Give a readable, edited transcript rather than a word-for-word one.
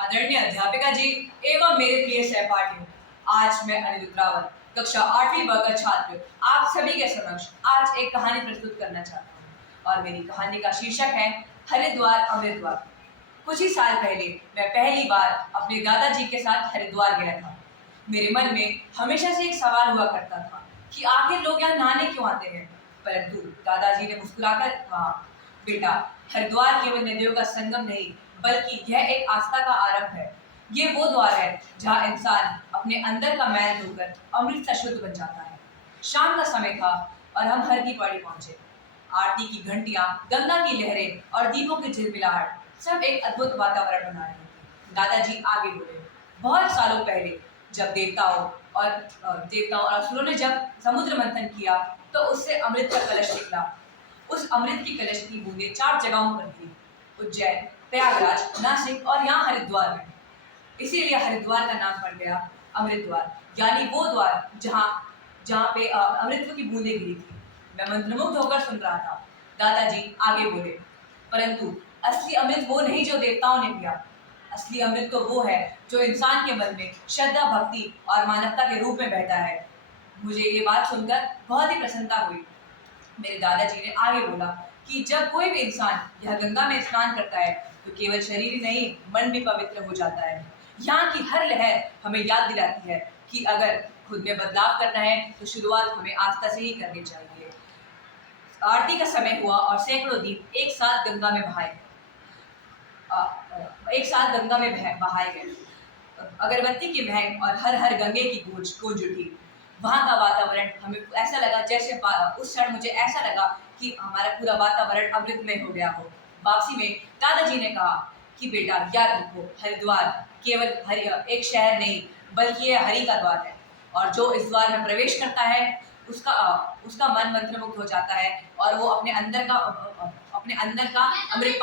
आदरणीय अध्यापिका जी एवं मेरे प्रिय सहपाठियों, आज मैं अनिल उत्तरावत कक्षा 8वीं ब का छात्र आप सभी के समक्ष आज एक कहानी प्रस्तुत करना चाहता हूँ और मेरी कहानी का शीर्षक है हरिद्वार अमृतद्वार। कुछ ही साल पहले मैं पहली बार अपने दादाजी के साथ हरिद्वार गया था। मेरे मन में हमेशा से एक सवाल हुआ करता था कि आखिर लोग यहाँ नहाने क्यों आते हैं, परंतु दादाजी ने मुस्कुराकर कहा, बेटा, हरिद्वार केवल नदियों का संगम नहीं बल्कि यह एक आस्था का आरंभ है। ये वो द्वार है जहाँ इंसान अपने अंदर का मैल धोकर अमृत सा शुद्ध बन जाता है। शाम का समय था और हम हर की पौड़ी पहुंचे। आरती की घंटियां, गंगा की लहरें और दीपों की झिलमिलाहट सब एक अद्भुत वातावरण बना रहे थे। दादाजी आगे बोले, बहुत सालों पहले जब देवताओं और असुरों ने जब समुद्र मंथन किया तो उससे अमृत का कलश निकला। उस अमृत की कलश की बूंदें 4 जगहों पर गिरी, उज्जैन, प्रयागराज, नासिक और यहाँ हरिद्वार में। इसीलिए हरिद्वार का नाम पड़ गया अमृत द्वार, यानी वो द्वार जहाँ जहाँ पे अमृत की बूंदें गिरी थी। मैं मंत्रमुग्ध होकर सुन रहा था। दादाजी आगे बोले, परंतु असली अमृत वो नहीं जो देवताओं ने पिया। असली अमृत तो वो है जो इंसान के मन में श्रद्धा, भक्ति और मानवता के रूप में बहता है। मुझे ये बात सुनकर बहुत ही प्रसन्नता हुई। मेरे दादाजी ने आगे बोला कि जब कोई भी इंसान यह गंगा में स्नान करता है तो केवल शरीर ही नहीं, मन भी पवित्र हो जाता है। यहाँ की हर लहर हमें याद दिलाती है कि अगर खुद में बदलाव करना है तो शुरुआत हमें आस्था से ही करनी चाहिए। आरती का समय हुआ और सैकड़ों दीप एक साथ गंगा में बहाए गए। अगरबत्ती की महक और हर हर गंगे की गूंज उठी। वहाँ का वातावरण हमें ऐसा लगा जैसे उस क्षण मुझे ऐसा लगा कि हमारा पूरा वातावरण अमृतमय हो गया हो। वापसी में दादाजी ने कहा कि बेटा, याद रखो, हरिद्वार केवल एक शहर नहीं बल्कि यह हरि का द्वार है और जो इस द्वार में प्रवेश करता है उसका मन मंत्रमुग्ध हो जाता है और वो अपने अंदर का अमृत